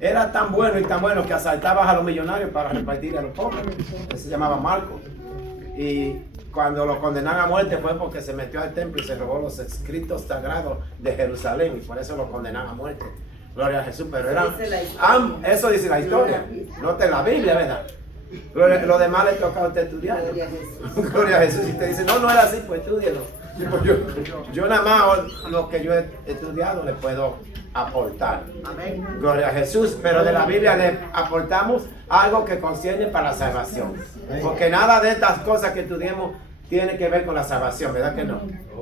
Era tan bueno y tan bueno que asaltaba a los millonarios para repartir a los pobres. Él se llamaba Marco. Y cuando lo condenaron a muerte fue porque se metió al templo y se robó los escritos sagrados de Jerusalén. Y por eso lo condenaron a muerte. Gloria a Jesús. Pero eran, eso dice la historia. No está en la Biblia, ¿verdad? Lo demás le toca a usted estudiar. Gloria a Jesús. Si te dice, no era así, pues estudielo. Yo nada más lo que yo he estudiado le puedo aportar. Amén. Gloria a Jesús. Pero de la Biblia le aportamos algo que concierne para la salvación. Porque nada de estas cosas que estudiemos tiene que ver con la salvación, ¿verdad que no?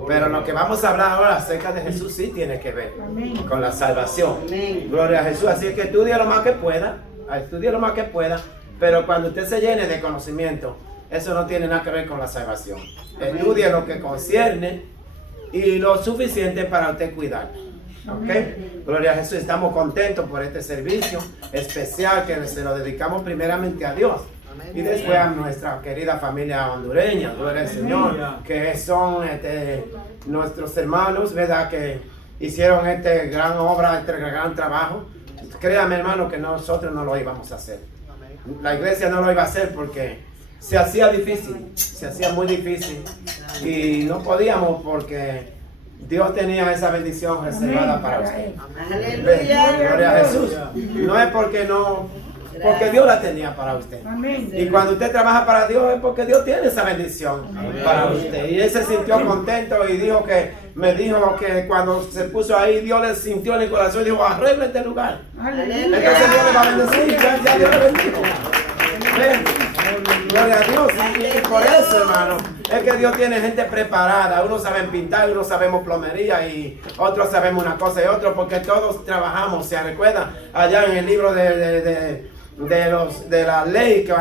Pero lo que vamos a hablar ahora acerca de Jesús sí tiene que ver con la salvación. Gloria a Jesús. Así que estudie lo más que pueda. Estudie lo más que pueda. Pero cuando usted se llene de conocimiento, eso no tiene nada que ver con la salvación. Estudie lo que concierne y lo suficiente para usted cuidar. ¿Ok? Gloria a Jesús. Estamos contentos por este servicio especial que se lo dedicamos primeramente a Dios. Y después a nuestra querida familia hondureña. Gloria al Señor. Que son nuestros hermanos, ¿verdad? Que hicieron esta gran obra, este gran trabajo. Créame, hermano, que nosotros no lo íbamos a hacer. La iglesia no lo iba a hacer porque se hacía difícil, se hacía muy difícil y no podíamos porque Dios tenía esa bendición reservada para usted. Aleluya. Gloria a Jesús. No es porque Dios la tenía para usted. Y cuando usted trabaja para Dios es porque Dios tiene esa bendición para usted. Y él se sintió contento y me dijo que cuando se puso ahí, Dios le sintió en el corazón y dijo, arregla este lugar. Entonces Dios le va a bendecir, ya Dios le bendijo. Gloria a Dios. Y por eso, hermano, es que Dios tiene gente preparada. Unos saben pintar, unos sabemos plomería y otros sabemos una cosa y otra, porque todos trabajamos. ¿Se recuerda allá en el libro de la ley, que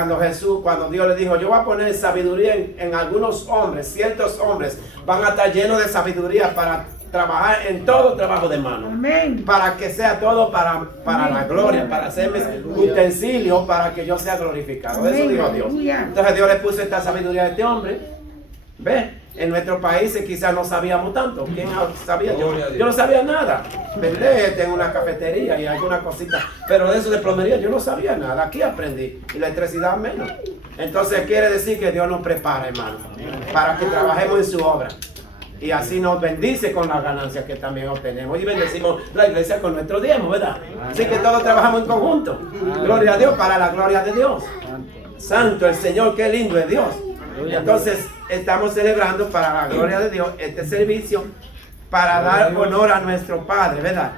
cuando Dios le dijo, yo voy a poner sabiduría en algunos hombres, ciertos hombres van a estar llenos de sabiduría para trabajar en todo trabajo de mano. Amén. Para que sea todo para la gloria, para hacerme utensilio para que yo sea glorificado. Amén. Eso dijo Dios. Entonces Dios le puso esta sabiduría a este hombre. ¿Ve? En nuestros países quizás no sabíamos tanto. ¿Quién sabía? Yo no sabía nada. Tengo una cafetería y alguna cosita. Pero de eso de plomería yo no sabía nada. Aquí aprendí. Y la electricidad menos. Entonces quiere decir que Dios nos prepara, hermano, para que trabajemos en su obra. Y así nos bendice con las ganancias que también obtenemos. Y bendecimos la iglesia con nuestro diezmo, ¿verdad? Así que todos trabajamos en conjunto. Gloria a Dios, para la gloria de Dios. Santo el Señor, qué lindo es Dios. Entonces estamos celebrando para la gloria de Dios este servicio para dar honor a nuestro Padre, ¿verdad?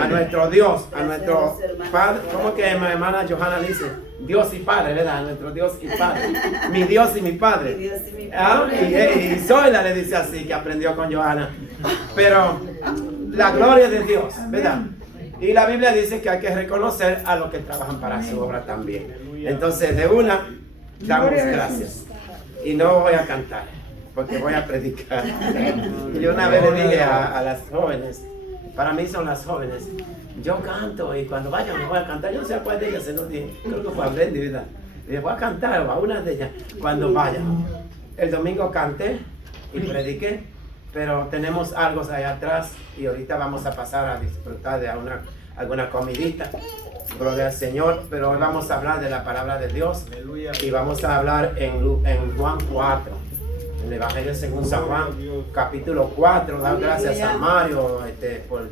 A nuestro Dios, a nuestro Padre. ¿Cómo que mi hermana Johanna dice? Dios y Padre, ¿verdad? A nuestro Dios y Padre. Mi Dios y mi Padre. Y Zoila le dice así, que aprendió con Johanna. Pero la gloria de Dios, ¿verdad? Y la Biblia dice que hay que reconocer a los que trabajan para su obra también. Entonces, de una, damos gracias. Y no voy a cantar, porque voy a predicar. Yo una vez le dije a las jóvenes, para mí son las jóvenes, yo canto y cuando vayan me voy a cantar. Yo no sé a cuál de ellas se lo dije, creo que fue a Brendy, ¿verdad? Y le voy a cantar a una de ellas cuando vayan. El domingo canté y prediqué, pero tenemos algo allá atrás y ahorita vamos a pasar a disfrutar de alguna comidita. Gloria al Señor, pero hoy vamos a hablar de la palabra de Dios. Aleluya. Y vamos a hablar en Juan 4, en el Evangelio según San Juan, capítulo 4. Dar gracias a Mario por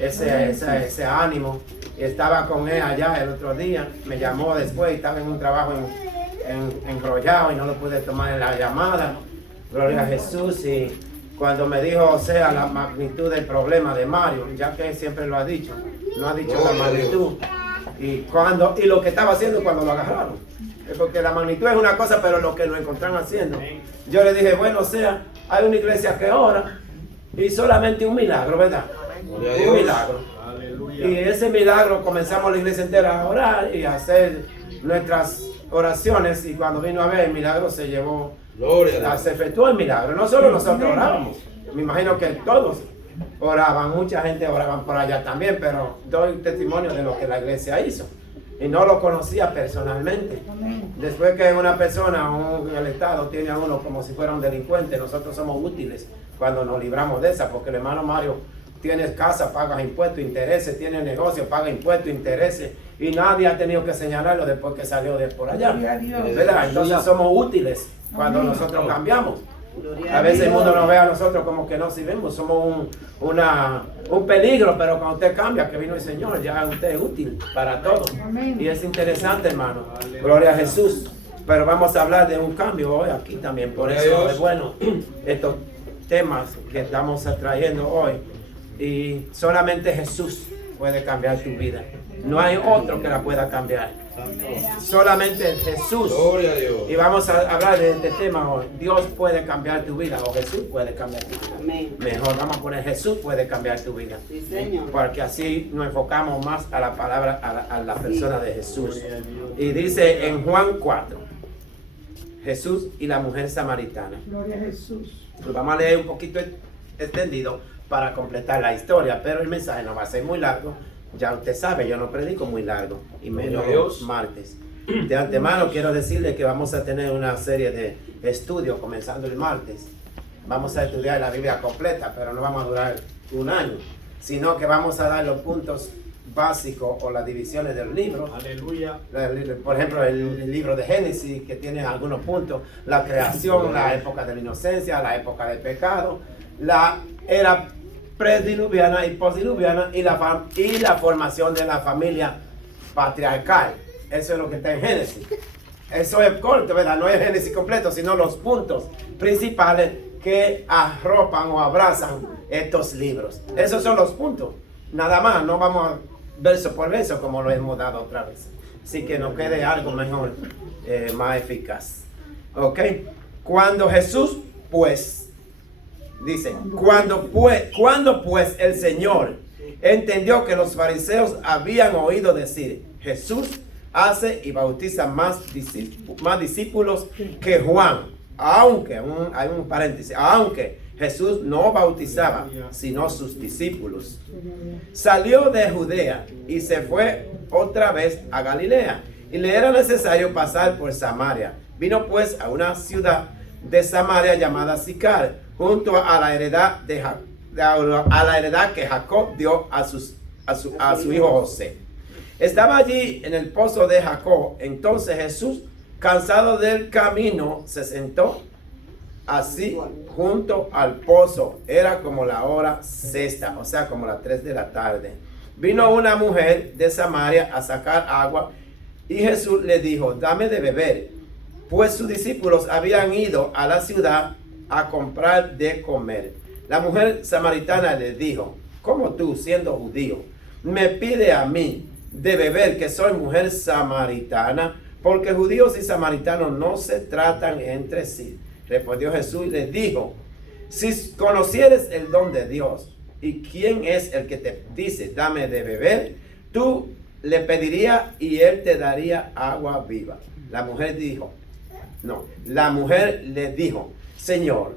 ese ánimo. Estaba con él allá el otro día, me llamó después, estaba en un trabajo enrollado y no lo pude tomar en la llamada. Gloria a Jesús. Y cuando me dijo, o sea, la magnitud del problema de Mario, ya que él siempre lo ha dicho, no ha dicho la magnitud. Y lo que estaba haciendo cuando lo agarraron. Porque la magnitud es una cosa, pero lo que lo encontraron haciendo. Yo le dije, bueno, o sea, hay una iglesia que ora y solamente un milagro, ¿verdad? Un milagro. Aleluya. Y ese milagro comenzamos la iglesia entera a orar y a hacer nuestras oraciones. Y cuando vino a ver, el milagro se llevó, se efectuó el milagro. No solo nosotros orábamos, me imagino que todos oraban, mucha gente oraban por allá también, pero doy testimonio de lo que la iglesia hizo y no lo conocía personalmente. Después que una persona en el estado tiene a uno como si fuera un delincuente, nosotros somos útiles cuando nos libramos de esa, porque el hermano Mario tienes casa, pagas impuestos, intereses, tienes negocio, pagas impuestos, intereses, y nadie ha tenido que señalarlo después que salió de por allá. ¿Verdad? Entonces somos útiles cuando nosotros cambiamos. A veces el mundo nos ve a nosotros como que no sirvemos, somos un peligro, pero cuando usted cambia, que vino el Señor, ya usted es útil para todo. Y es interesante, hermano. Gloria a Jesús. Pero vamos a hablar de un cambio hoy aquí también. Por eso es bueno estos temas que estamos trayendo hoy. Y solamente Jesús puede cambiar tu vida. No hay otro que la pueda cambiar. Solamente Jesús. Gloria a Dios. Y vamos a hablar de este tema hoy. Dios puede cambiar tu vida o Jesús puede cambiar tu vida. Amén. Mejor vamos a poner Jesús puede cambiar tu vida. Sí, Señor. Porque así nos enfocamos más a la palabra, a la persona de Jesús. Y dice en Juan 4, Jesús y la mujer samaritana. Gloria a Jesús. Lo vamos a leer un poquito extendido para completar la historia, pero el mensaje no va a ser muy largo. Ya usted sabe, yo no predico muy largo, y menos los martes. De antemano quiero decirle que vamos a tener una serie de estudios comenzando el martes. Vamos a estudiar la Biblia completa, pero no vamos a durar un año, sino que vamos a dar los puntos básicos o las divisiones del libro. Aleluya. Por ejemplo, el libro de Génesis, que tiene algunos puntos: la creación, la época de la inocencia, la época del pecado, la era prediluviana y postdiluviana, y la formación de la familia patriarcal. Eso es lo que está en Génesis. Eso es corto, ¿verdad? No es Génesis completo, sino los puntos principales que arropan o abrazan estos libros. Esos son los puntos. Nada más, no vamos verso por verso como lo hemos dado otra vez. Así que nos quede algo mejor, más eficaz. ¿Ok? Cuando Jesús, pues, dice, cuando pues el Señor entendió que los fariseos habían oído decir, Jesús hace y bautiza más discípulos que Juan, aunque, hay un paréntesis, aunque Jesús no bautizaba, sino sus discípulos. Salió de Judea y se fue otra vez a Galilea, y le era necesario pasar por Samaria. Vino pues a una ciudad de Samaria llamada Sicar, junto a la heredad que Jacob dio a su hijo José. Estaba allí en el pozo de Jacob. Entonces Jesús, cansado del camino, se sentó así junto al pozo. Era como la hora sexta, o sea, como las 3 de la tarde. Vino una mujer de Samaria a sacar agua, y Jesús le dijo, dame de beber, pues sus discípulos habían ido a la ciudad a comprar de comer. La mujer samaritana le dijo, ¿cómo tú, siendo judío, me pide a mí de beber, que soy mujer samaritana? Porque judíos y samaritanos no se tratan entre sí. Respondió Jesús y les dijo, si conocieres el don de Dios y quién es el que te dice, dame de beber, tú le pedirías y él te daría agua viva. La mujer le dijo, Señor,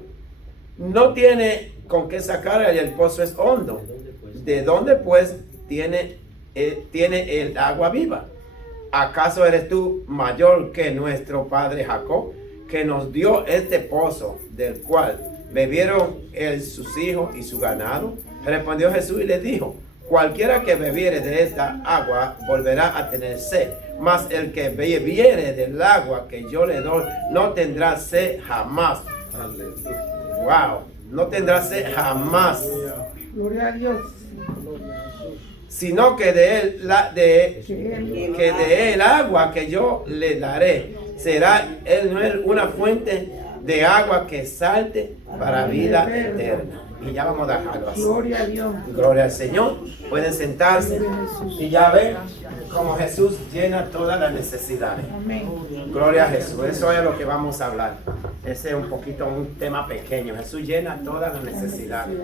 no tiene con qué sacar y el pozo es hondo. ¿De dónde pues tiene el agua viva? ¿Acaso eres tú mayor que nuestro padre Jacob, que nos dio este pozo, del cual bebieron sus hijos y su ganado? Respondió Jesús y les dijo, cualquiera que bebiere de esta agua volverá a tener sed, mas el que bebiere del agua que yo le doy no tendrá sed jamás. Wow, no tendrá sed jamás. Gloria a Dios. Sino que de el agua que yo le daré será una fuente de agua que salte para vida eterna. Y ya vamos a dejarlo así. Gloria a Dios. Gloria al Señor. Pueden sentarse y ya ven cómo Jesús llena todas las necesidades. Amén. Gloria a Jesús. Eso es lo que vamos a hablar. Ese es un tema pequeño. Jesús llena todas las necesidades.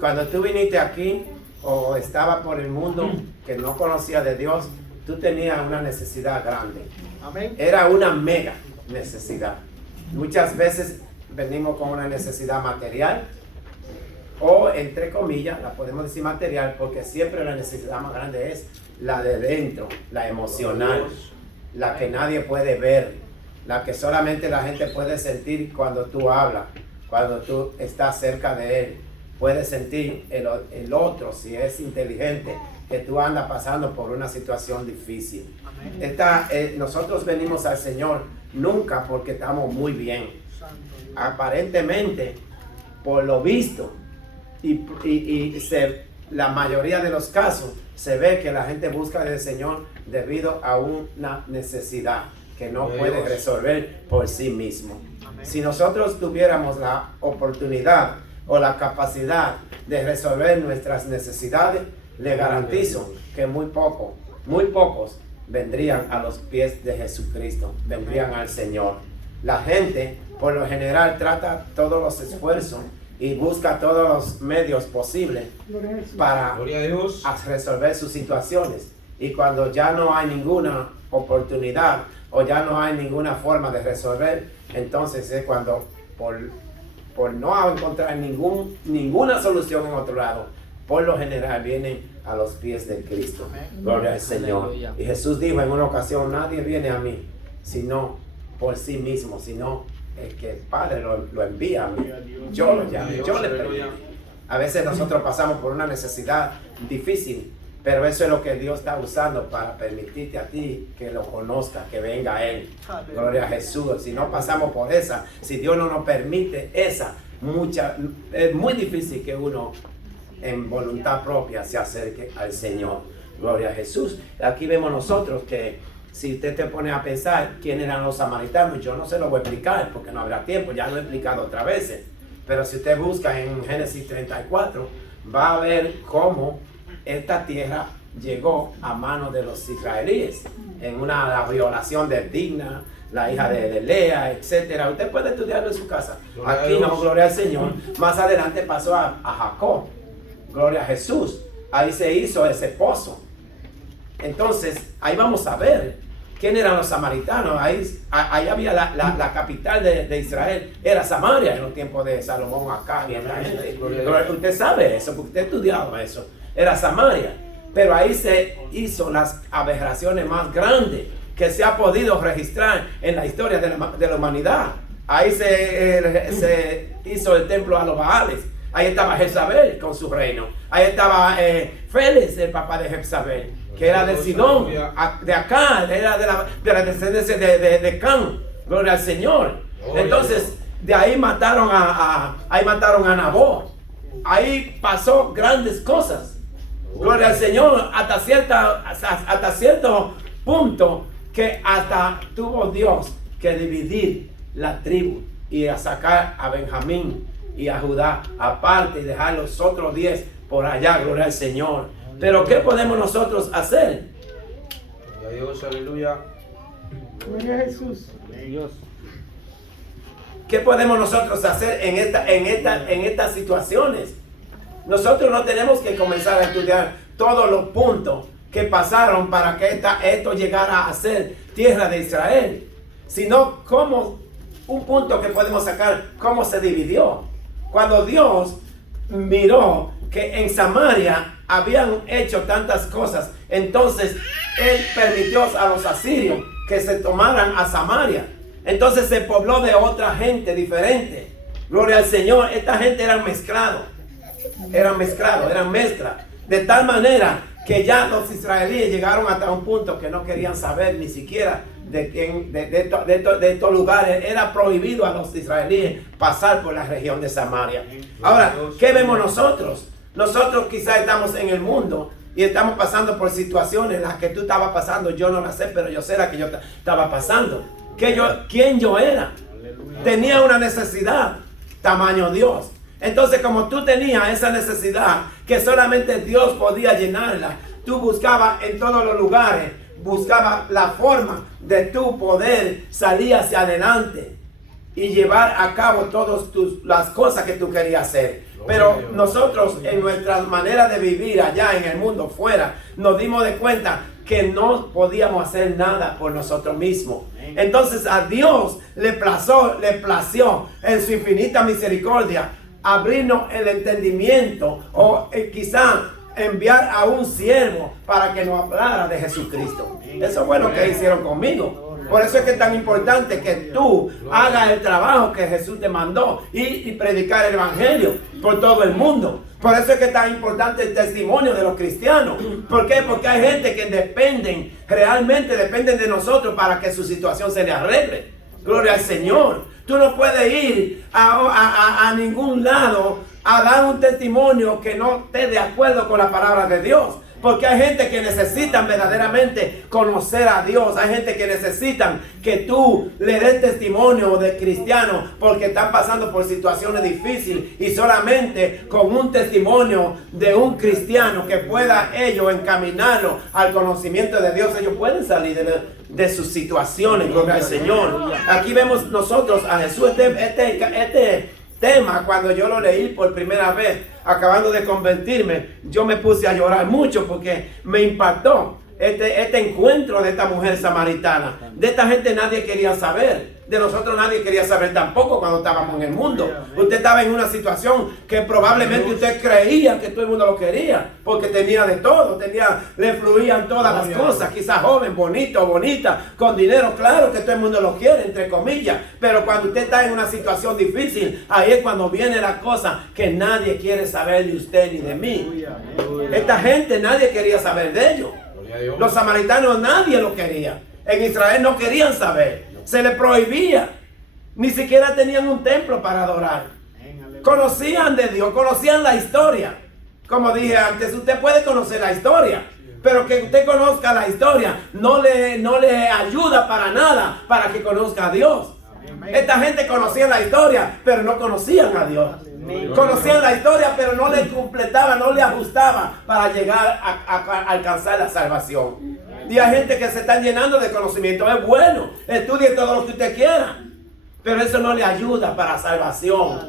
Cuando tú viniste aquí o estaba por el mundo que no conocía de Dios, tú tenías una necesidad grande. Amén. Era una mega necesidad. Muchas veces venimos con una necesidad material, o entre comillas, la podemos decir material, porque siempre la necesidad más grande es la de dentro, la emocional, la que nadie puede ver, la que solamente la gente puede sentir cuando tú hablas, cuando tú estás cerca de él. puede sentir el otro, si es inteligente, que tú andas pasando por una situación difícil. Nosotros venimos al Señor nunca porque estamos muy bien. Aparentemente, por lo visto, la mayoría de los casos, se ve que la gente busca del Señor debido a una necesidad que no puede resolver por sí mismo. Si nosotros tuviéramos la oportunidad o la capacidad de resolver nuestras necesidades, le garantizo que muy pocos vendrían a los pies de Jesucristo, vendrían al Señor. La gente, por lo general, trata todos los esfuerzos y busca todos los medios posibles para resolver sus situaciones. Y cuando ya no hay ninguna oportunidad o ya no hay ninguna forma de resolver, entonces es cuando por no encontrar ninguna solución en otro lado, por lo general vienen a los pies de Cristo. Gloria al Señor. Y Jesús dijo en una ocasión: nadie viene a mí sino por sí mismo, sino el que el Padre lo envía a mí. Yo lo llamo, yo le permito. A veces nosotros pasamos por una necesidad difícil, pero eso es lo que Dios está usando para permitirte a ti que lo conozca, que venga a Él. Gloria a Jesús. Si no pasamos por esa, si Dios no nos permite esa, es muy difícil que uno en voluntad propia se acerque al Señor. Gloria a Jesús. Aquí vemos nosotros que si usted te pone a pensar quién eran los samaritanos, yo no se lo voy a explicar porque no habrá tiempo, ya lo he explicado otras veces. Pero si usted busca en Génesis 34, va a ver cómo esta tierra llegó a manos de los israelíes en una violación de Dina, la hija de Lea, etc. Usted puede estudiarlo en su casa. Aquí no, gloria al Señor. Más adelante pasó a Jacob. Gloria a Jesús. Ahí se hizo ese pozo. Entonces, ahí vamos a ver quién eran los samaritanos. Ahí había la capital de Israel, era Samaria en los tiempos de Salomón, acá y en la gente. Usted sabe eso, porque usted ha estudiado eso. Era Samaria. Pero ahí se hizo las aberraciones más grandes que se ha podido registrar en la historia de la humanidad. Ahí se hizo el templo a los Baales. Ahí estaba Jezabel con su reino. Ahí estaba Félix, el papá de Jezabel, que era de Sidón, de acá, era de la descendencia de Can. Gloria al Señor. Entonces, de ahí mataron a Nabot. Ahí pasó grandes cosas. Gloria al Señor, hasta cierto punto que hasta tuvo Dios que dividir la tribu y a sacar a Benjamín y a Judá aparte y dejar los otros 10 por allá. Gloria al Señor. Pero ¿qué podemos nosotros hacer? Gloria a Dios, aleluya. Gloria a Jesús. Dios. ¿Qué podemos nosotros hacer en estas situaciones? Nosotros no tenemos que comenzar a estudiar todos los puntos que pasaron para que esto llegara a ser tierra de Israel, sino como un punto que podemos sacar, cómo se dividió. Cuando Dios miró que en Samaria habían hecho tantas cosas, entonces Él permitió a los asirios que se tomaran a Samaria. Entonces se pobló de otra gente diferente. Gloria al Señor. Esta gente eran mezcla. De tal manera que ya los israelíes llegaron hasta un punto que no querían saber ni siquiera de estos lugares. Era prohibido a los israelíes pasar por la región de Samaria. Ahora, ¿qué vemos nosotros? Nosotros quizás estamos en el mundo y estamos pasando por situaciones las que tú estabas pasando. Yo no las sé, pero yo sé la que yo estaba pasando. ¿Quién yo era? Tenía una necesidad, tamaño Dios. Entonces, como tú tenías esa necesidad que solamente Dios podía llenarla, tú buscabas en todos los lugares, buscabas la forma de tú poder salir hacia adelante y llevar a cabo todas las cosas que tú querías hacer. Pero nosotros, en nuestra manera de vivir allá en el mundo fuera, nos dimos de cuenta que no podíamos hacer nada por nosotros mismos. Entonces a Dios le plació en su infinita misericordia abrirnos el entendimiento o quizá enviar a un siervo para que nos hablara de Jesucristo. Eso fue lo que hicieron conmigo. Por eso es que es tan importante que tú hagas el trabajo que Jesús te mandó y predicar el evangelio por todo el mundo. Por eso es que es tan importante el testimonio de los cristianos. ¿Por qué? Porque hay gente que realmente dependen de nosotros para que su situación se le arregle. Gloria al Señor. Tú no puedes ir a ningún lado a dar un testimonio que no esté de acuerdo con la palabra de Dios. Porque hay gente que necesitan verdaderamente conocer a Dios. Hay gente que necesitan que tú le des testimonio de cristiano porque están pasando por situaciones difíciles. Y solamente con un testimonio de un cristiano que pueda ellos encaminarlo al conocimiento de Dios, ellos pueden salir de sus situaciones. Gloria al Señor. Aquí vemos nosotros a Jesús. Este tema, cuando yo lo leí por primera vez, acabando de convertirme, yo me puse a llorar mucho porque me impactó este encuentro de esta mujer samaritana. De esta gente nadie quería saber. De nosotros nadie quería saber tampoco cuando estábamos en el mundo. Usted estaba en una situación que probablemente usted creía que todo el mundo lo quería, porque tenía de todo, le fluían todas las cosas. Quizás joven, bonito, bonita, con dinero, claro que todo el mundo lo quiere, entre comillas. Pero cuando usted está en una situación difícil, ahí es cuando viene la cosa que nadie quiere saber de usted ni de mí. Esta gente nadie quería saber de ellos. Los samaritanos nadie lo quería. En Israel no querían saber. Se les prohibía. Ni siquiera tenían un templo para adorar. Conocían de Dios, conocían la historia. Como dije antes, usted puede conocer la historia, pero que usted conozca la historia no le ayuda para nada para que conozca a Dios. Esta gente conocía la historia, pero no conocían a Dios. Conocían la historia, pero no le completaba, no le ajustaba para llegar a alcanzar la salvación. Y hay gente que se está llenando de conocimiento. Es bueno, estudie todo lo que usted quiera, pero eso no le ayuda para salvación.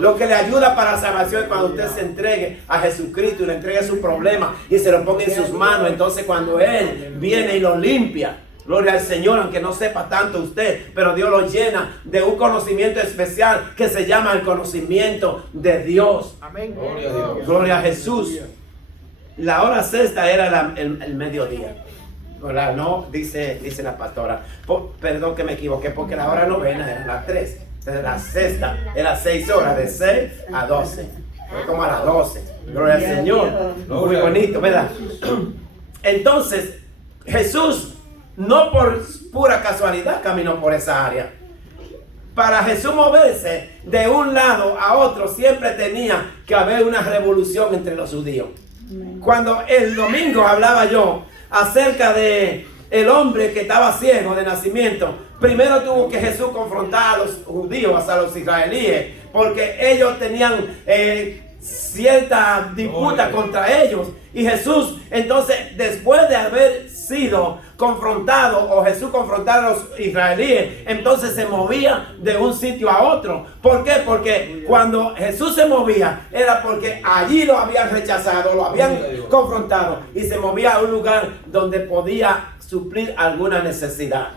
Lo que le ayuda para salvación es cuando usted se entregue a Jesucristo y le entregue su problema y se lo ponga en sus manos. Entonces cuando Él viene y lo limpia, gloria al Señor, aunque no sepa tanto usted, pero Dios lo llena de un conocimiento especial que se llama el conocimiento de Dios. Amén. Gloria a Dios. Gloria a Jesús. La hora sexta era el mediodía. ¿Verdad? No, dice la pastora. Perdón que me equivoqué, porque la hora novena era las 3. Entonces la sexta era 6 horas, de 6 a 12. Fue como a las 12. Gloria al Señor. Muy bonito, ¿verdad? Entonces, Jesús, no por pura casualidad, caminó por esa área. Para Jesús moverse de un lado a otro, siempre tenía que haber una revolución entre los judíos. Cuando el domingo hablaba yo acerca de el hombre que estaba ciego de nacimiento, primero tuvo que Jesús confrontar a los judíos, a los israelíes, porque ellos tenían cierta disputa contra ellos. Y Jesús, entonces, después de haber sido confrontado, o Jesús confrontar a los israelíes, entonces se movía de un sitio a otro. ¿Por qué? Porque cuando Jesús se movía, era porque allí lo habían rechazado, lo habían confrontado, y se movía a un lugar donde podía suplir alguna necesidad.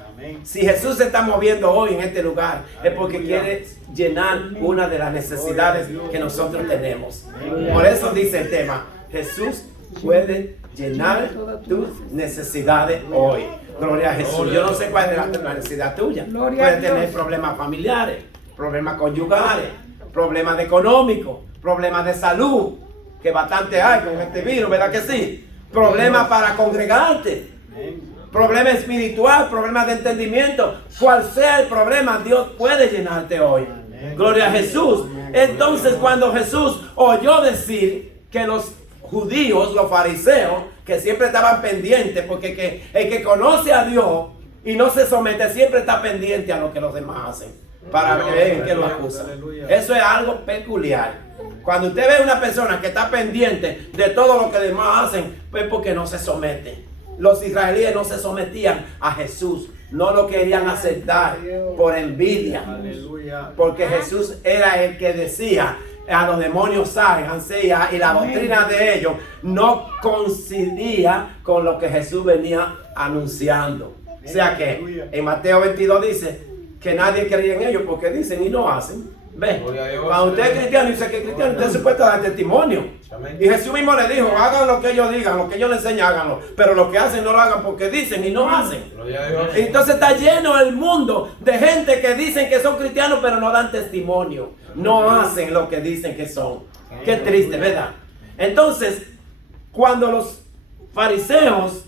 Si Jesús se está moviendo hoy en este lugar, es porque quiere llenar una de las necesidades que nosotros tenemos. Por eso dice el tema, Jesús puede llenar tus necesidades hoy. Gloria a Jesús. Yo no sé cuál es la necesidad tuya. Puedes tener problemas familiares, problemas conyugales, problemas económicos, problemas de salud, que bastante hay con este virus, ¿verdad que sí? Problemas para congregarte, problema espiritual, problemas de entendimiento. Cual sea el problema, Dios puede llenarte hoy. Gloria a Jesús. Entonces, cuando Jesús oyó decir que los judíos, los fariseos, que siempre estaban pendientes, porque el que conoce a Dios y no se somete, siempre está pendiente a lo que los demás hacen, para ver en qué lo acusan. Eso es algo peculiar. Cuando usted ve a una persona que está pendiente de todo lo que los demás hacen, pues porque no se somete. Los israelíes no se sometían a Jesús, no lo querían aceptar por envidia, porque Jesús era el que decía a los demonios sálganse, y la doctrina de ellos no coincidía con lo que Jesús venía anunciando. O sea que en Mateo 22 dice que nadie creía en ellos porque dicen y no hacen. ¿Ve? Gloria a Dios. Cuando usted es cristiano y dice que es cristiano, usted es supuesto a dar testimonio. Amén. Y Jesús mismo le dijo, hagan lo que ellos digan, lo que ellos les enseñan, háganlo. Pero lo que hacen no lo hagan porque dicen y no hacen. Gloria a Dios. Entonces está lleno el mundo de gente que dicen que son cristianos, pero no dan testimonio. No hacen lo que dicen que son. Qué triste, ¿verdad? Entonces, cuando los fariseos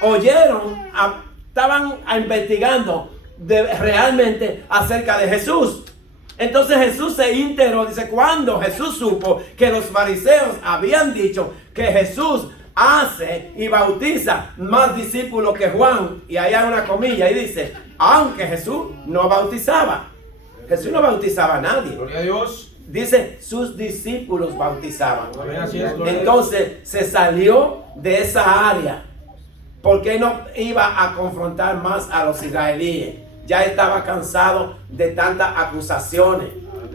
oyeron, estaban investigando realmente acerca de Jesús. Entonces Jesús se enteró, dice, cuando Jesús supo que los fariseos habían dicho que Jesús hace y bautiza más discípulos que Juan, y ahí hay una comilla y dice, aunque Jesús no bautizaba, Jesús no bautizaba a nadie. Gloria a Dios. Dice, sus discípulos bautizaban. Amén, así es, gloria a Dios. Entonces se salió de esa área porque no iba a confrontar más a los israelíes. Ya estaba cansado de tantas acusaciones.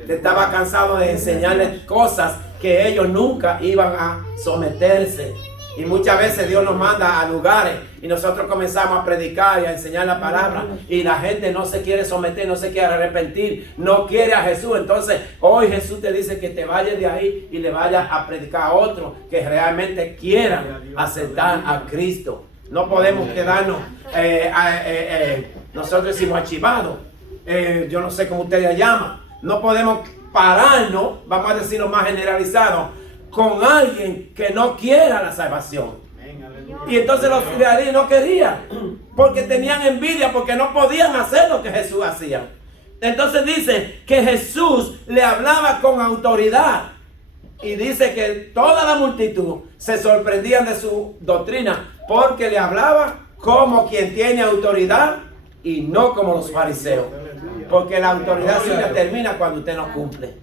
Estaba cansado de enseñarles cosas que ellos nunca iban a someterse. Y muchas veces Dios nos manda a lugares y nosotros comenzamos a predicar y a enseñar la palabra y la gente no se quiere someter, no se quiere arrepentir, no quiere a Jesús. Entonces hoy Jesús te dice que te vayas de ahí y le vayas a predicar a otros que realmente quieran aceptar a Cristo. No podemos quedarnos, nosotros decimos archivados, yo no sé cómo ustedes llaman. No podemos pararnos, vamos a decirlo más generalizado, con alguien que no quiera la salvación. Y entonces los israelíes no querían, porque tenían envidia, porque no podían hacer lo que Jesús hacía. Entonces dice que Jesús le hablaba con autoridad. Y dice que toda la multitud se sorprendían de su doctrina, porque le hablaba como quien tiene autoridad y no como los fariseos. Porque la autoridad siempre termina cuando usted no cumple.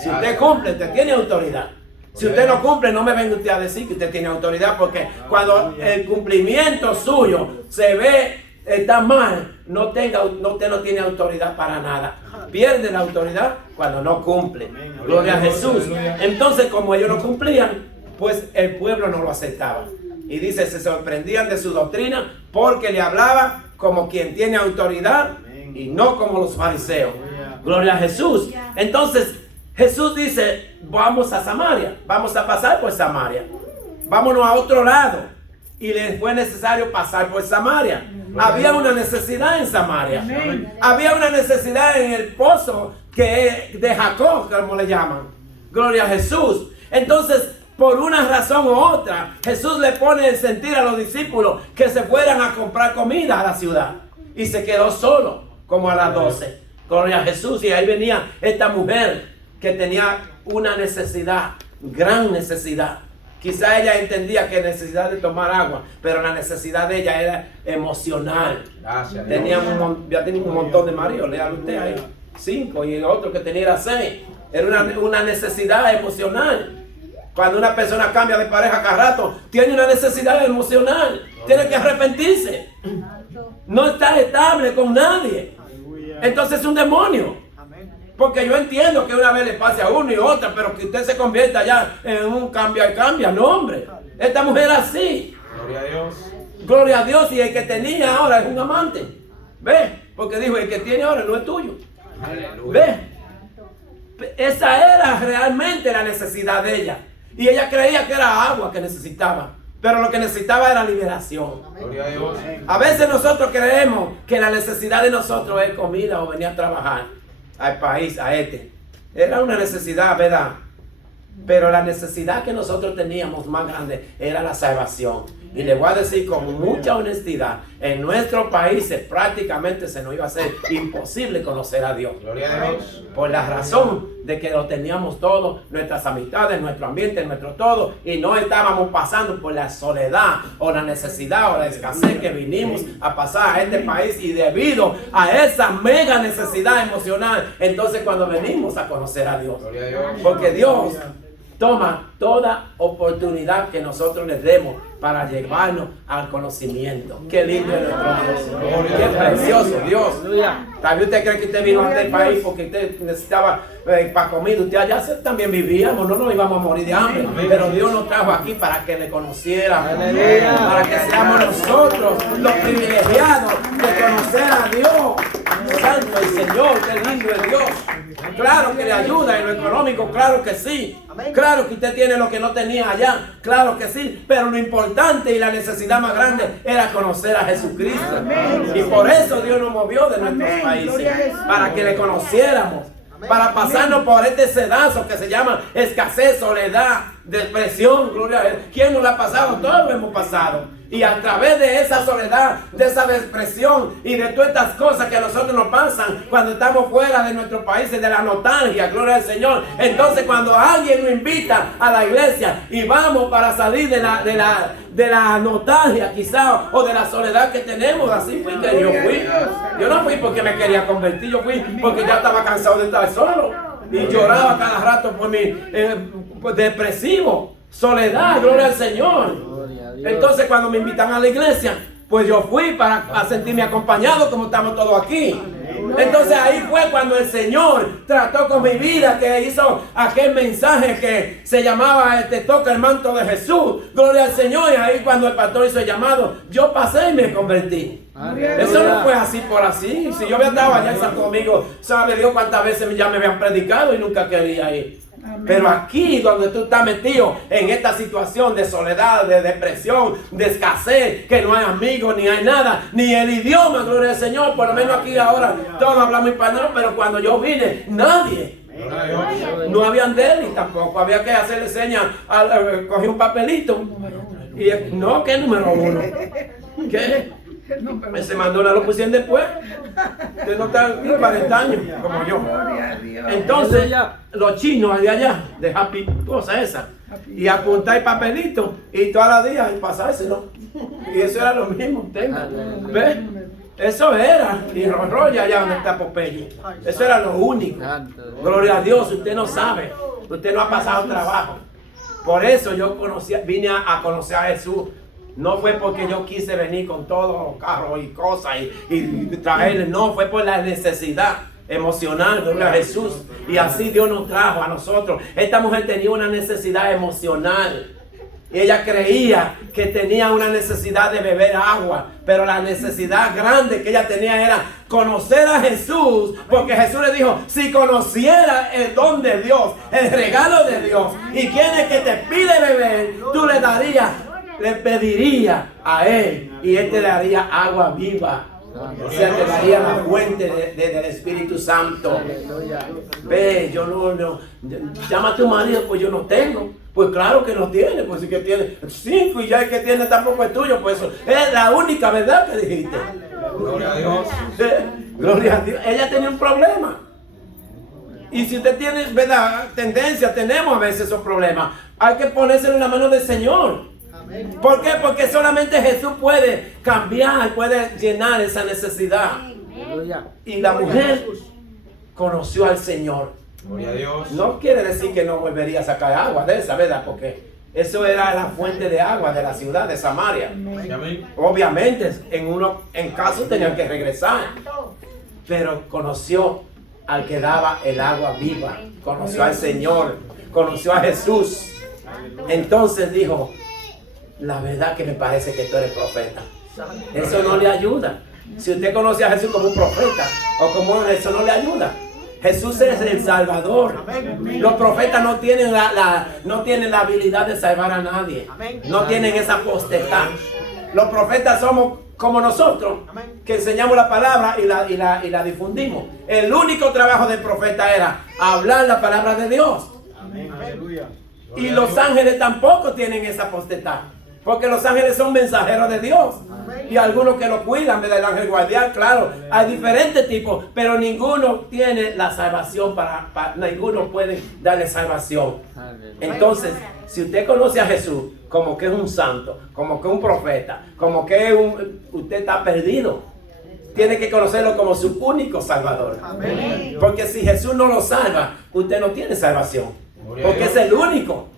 Si usted cumple, usted tiene autoridad. Si usted no cumple, no me venga usted a decir que usted tiene autoridad, porque cuando el cumplimiento suyo se ve está mal, usted no tiene autoridad para nada. Pierde la autoridad cuando no cumple. Gloria a Jesús. Entonces, como ellos no cumplían, pues el pueblo no lo aceptaba. Y dice, se sorprendían de su doctrina porque le hablaba como quien tiene autoridad y no como los fariseos. Gloria a Jesús. Entonces, Jesús dice, vamos a Samaria, vamos a pasar por Samaria. Vámonos a otro lado. Y les fue necesario pasar por Samaria. Había una necesidad en Samaria. Había una necesidad en el pozo de Jacob, como le llaman. Gloria a Jesús. Entonces, por una razón u otra, Jesús le pone el sentir a los discípulos que se fueran a comprar comida a la ciudad. Y se quedó solo, como a las 12. Gloria a Jesús. Y ahí venía esta mujer que tenía una necesidad, gran necesidad. Quizá ella entendía que necesidad de tomar agua, pero la necesidad de ella era emocional. Gracias. Ya tenía un montón de maridos, léalo usted ahí, 5, y el otro que tenía era 6. Era una necesidad emocional. Cuando una persona cambia de pareja cada rato, tiene una necesidad emocional. Tiene que arrepentirse. No está estable con nadie. Entonces es un demonio. Porque yo entiendo que una vez le pase a uno y otra, pero que usted se convierta ya en un cambia y cambia. No, hombre. Esta mujer así. Gloria a Dios. Gloria a Dios. Y el que tenía ahora es un amante. ¿Ve? Porque dijo, el que tiene ahora no es tuyo. Aleluya. ¿Ve? Esa era realmente la necesidad de ella. Y ella creía que era agua que necesitaba. Pero lo que necesitaba era liberación. Gloria a Dios. A veces nosotros creemos que la necesidad de nosotros es comida o venir a trabajar al país, a este. Era una necesidad, ¿verdad? Pero la necesidad que nosotros teníamos más grande era la salvación. Y le voy a decir con mucha honestidad, en nuestros países prácticamente se nos iba a hacer imposible conocer a Dios. Gloria a Dios. Por la razón de que lo teníamos todo, nuestras amistades, nuestro ambiente, nuestro todo, y no estábamos pasando por la soledad o la necesidad o la escasez que vinimos a pasar a este país, y debido a esa mega necesidad emocional, entonces cuando venimos a conocer a Dios, Gloria a Dios. porque Dios toma toda oportunidad que nosotros les demos para llevarnos al conocimiento. Qué lindo es nuestro Dios. Qué precioso Dios. Tal vez usted cree que usted vino a este país porque usted necesitaba para comida. Usted allá también vivíamos, no nos íbamos a morir de hambre. Pero Dios nos trajo aquí para que le conociéramos. Para que seamos nosotros los privilegiados de conocer a Dios. Santo el Señor, qué lindo es Dios. Claro que le ayuda en lo económico, claro que sí. Claro que usted tiene lo que no tenía allá, claro que sí. Pero lo importante y la necesidad más grande era conocer a Jesucristo. Y por eso Dios nos movió de nuestros países, para que le conociéramos. Para pasarnos por este sedazo que se llama escasez, soledad, depresión, gloria a Dios. ¿Quién no lo ha pasado? Todos lo hemos pasado. Y a través de esa soledad, de esa depresión y de todas estas cosas que a nosotros nos pasan cuando estamos fuera de nuestros países, de la nostalgia, gloria al Señor. Entonces cuando alguien nos invita a la iglesia y vamos para salir de la nostalgia quizá, o de la soledad que tenemos, así fui que yo fui. Yo no fui porque me quería convertir, yo fui porque ya estaba cansado de estar solo. Y lloraba cada rato por mi depresivo, soledad, gloria al Señor. Entonces cuando me invitan a la iglesia, pues yo fui para sentirme acompañado como estamos todos aquí. Entonces ahí fue cuando el Señor trató con mi vida, que hizo aquel mensaje que se llamaba Te toca el manto de Jesús, gloria al Señor. Y ahí cuando el pastor hizo el llamado, yo pasé y me convertí. Eso no fue así por así. Si yo había estado allá en Santo Domingo, sabe Dios cuántas veces ya me habían predicado y nunca quería ir. Pero aquí donde tú estás metido en esta situación de soledad, de depresión, de escasez, que no hay amigos, ni hay nada, ni el idioma, gloria al Señor. Por lo menos aquí ahora todos hablamos español, pero cuando yo vine, nadie. No habían deli tampoco, había que hacerle señas, cogí un papelito. Y no, ¿qué número 1? ¿Qué? Ese mandona lo pusieron después. Ustedes no están 40 años como yo. Entonces los chinos de allá, de Happy, cosa esa, y apuntar el papelito y todos los días y pasárselo. Y eso era lo mismo. ¿Ves? Eso era. Y Roya allá donde está Popeye. Eso era lo único. Gloria a Dios, usted no sabe. Usted no ha pasado trabajo. Por eso yo vine a conocer a Jesús. No fue porque yo quise venir con todos los carros y cosas y traerle, no, fue por la necesidad emocional, gloria a Jesús. Y así Dios nos trajo a nosotros. Esta mujer tenía una necesidad emocional. Y ella creía que tenía una necesidad de beber agua, pero la necesidad grande que ella tenía era conocer a Jesús, porque Jesús le dijo, si conociera el don de Dios, el regalo de Dios, y quién es que te pide beber, tú le pediría a él y él te daría agua viva. O sea, te daría la fuente del Espíritu Santo. Ve, yo no, llama a tu marido, pues yo no tengo. Pues claro que no tiene, pues si que tiene 5 y ya el que tiene tampoco es tuyo, pues eso es la única verdad que dijiste. Gloria a Dios. Gloria a Dios. Ella tenía un problema. Y si usted tiene, ¿verdad?, tendencia, tenemos a veces esos problemas, hay que ponérselo en la mano del Señor. ¿Por qué? Porque solamente Jesús puede cambiar, puede llenar esa necesidad. Y la mujer conoció al Señor. Gloria a Dios. No quiere decir que no volvería a sacar agua de esa, ¿verdad? Porque eso era la fuente de agua de la ciudad de Samaria. Obviamente, en caso tenían que regresar. Pero conoció al que daba el agua viva. Conoció al Señor. Conoció a Jesús. Entonces dijo, la verdad que me parece que tú eres profeta. Eso no le ayuda. Si usted conoce a Jesús como un profeta o como eso no le ayuda. Jesús es el Salvador. Los profetas no tienen no tienen la habilidad de salvar a nadie. No tienen esa potestad. Los profetas somos como nosotros, que enseñamos la palabra y la difundimos. El único trabajo del profeta era hablar la palabra de Dios. Y los ángeles tampoco tienen esa potestad. Porque los ángeles son mensajeros de Dios. Y algunos que lo cuidan, del ángel guardián, claro. Hay diferentes tipos, pero ninguno tiene la salvación ninguno puede darle salvación. Entonces, si usted conoce a Jesús como que es un santo, como que es un profeta, como que usted está perdido. Tiene que conocerlo como su único salvador. Porque si Jesús no lo salva, usted no tiene salvación. Porque es el único.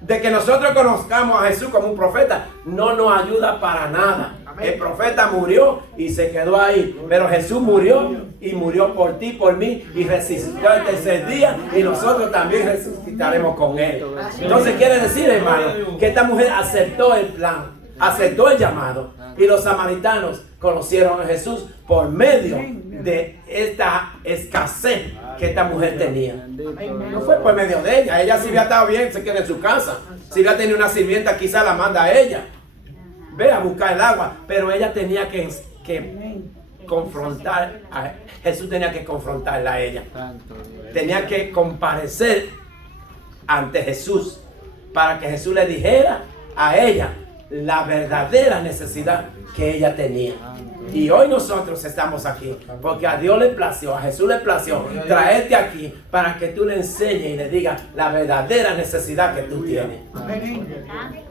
De que nosotros conozcamos a Jesús como un profeta no nos ayuda para nada. El profeta murió y se quedó ahí, pero Jesús murió y murió por ti, por mí, y resucitó el tercer día, y nosotros también resucitaremos con él. Entonces quiere decir, hermano, que esta mujer aceptó el plan, aceptó el llamado, y los samaritanos conocieron a Jesús por medio de esta escasez que esta mujer tenía. No fue por medio de ella. Ella si había estado bien, se queda en su casa. Si había tenido una sirvienta, quizá la manda a ella. Ve a buscar el agua. Pero ella tenía que confrontar, Jesús tenía que confrontarla a ella. Tenía que comparecer ante Jesús para que Jesús le dijera a ella la verdadera necesidad que ella tenía. Y hoy nosotros estamos aquí porque a Dios le plació, a Jesús le plació traerte aquí para que tú le enseñes y le digas la verdadera necesidad que tú tienes.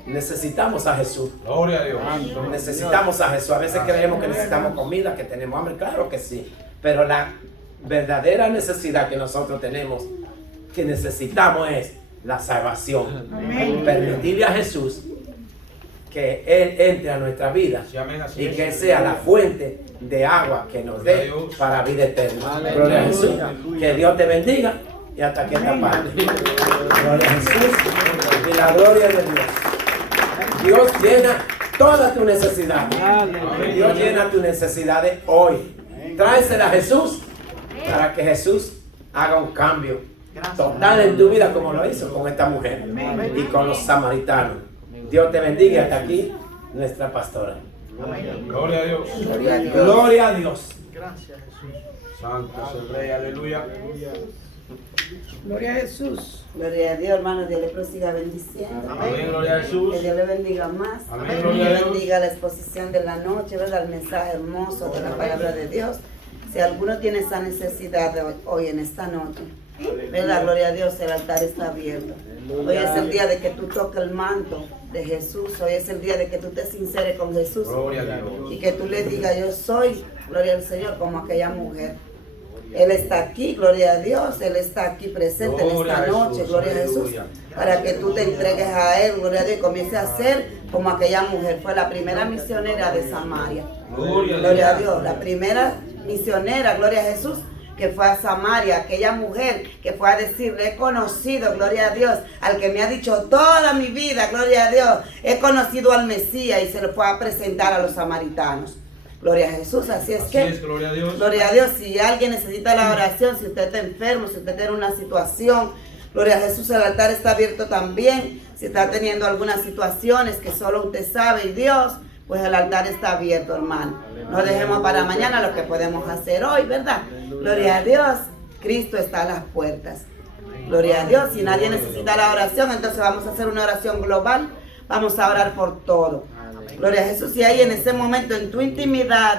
Necesitamos a Jesús. Gloria a Dios. Necesitamos a Jesús. A veces creemos que necesitamos comida, que tenemos hambre. Claro que sí. Pero la verdadera necesidad que nosotros tenemos, que necesitamos es la salvación. Permitirle a Jesús que Él entre a nuestra vida y que Él sea la fuente de agua que nos dé para vida eterna. Gloria a Jesús. Que Dios te bendiga y hasta aquí esta parte. Gloria a Jesús y la gloria de Dios. Dios llena toda tu necesidad. Dios llena tus necesidades hoy. Tráesela a Jesús para que Jesús haga un cambio total en tu vida como lo hizo con esta mujer y con los samaritanos. Dios te bendiga y hasta aquí nuestra pastora. Gloria a Dios. Gloria a Dios. Gracias, Jesús. Santo es el Rey, aleluya. Gloria a Jesús. Gloria a Dios, hermano. Dios le prosiga bendiciendo. Amén, gloria a Jesús. Que Dios le bendiga más. Amén, Que gloria a Dios Dios. bendiga la exposición de la noche, ¿verdad? El mensaje hermoso de la palabra de Dios. Si alguno tiene esa necesidad de hoy en esta noche, ¿verdad? Gloria a Dios, el altar está abierto. Hoy es el día de que tú toques el manto de Jesús. Hoy es el día de que tú te sinceres con Jesús. Gloria a Dios. Y que tú le digas, yo soy, gloria al Señor, como aquella mujer. Él está aquí, gloria a Dios. Él está aquí presente Gloria en esta a Jesús, noche, gloria a Jesús. aleluya. Para que tú te entregues a Él, gloria a Dios, y comiences a ser como aquella mujer. Fue la primera misionera de Samaria. Gloria a Dios. La primera misionera, gloria a Jesús, que fue a Samaria, aquella mujer que fue a decirle, he conocido, gloria a Dios, al que me ha dicho toda mi vida, gloria a Dios, he conocido al Mesías, y se lo fue a presentar a los samaritanos. Gloria a Jesús, así es que, Gloria a Dios. gloria a Dios, si alguien necesita la oración, si usted está enfermo, si usted tiene una situación, gloria a Jesús, el altar está abierto también. Si está teniendo algunas situaciones que solo usted sabe y Dios, pues el altar está abierto, hermano. No dejemos para mañana lo que podemos hacer hoy, ¿verdad? Gloria a Dios, Cristo está a las puertas. Gloria a Dios, si nadie necesita la oración, entonces vamos a hacer una oración global. Vamos a orar por todo. Gloria a Jesús. Y ahí en ese momento, en tu intimidad,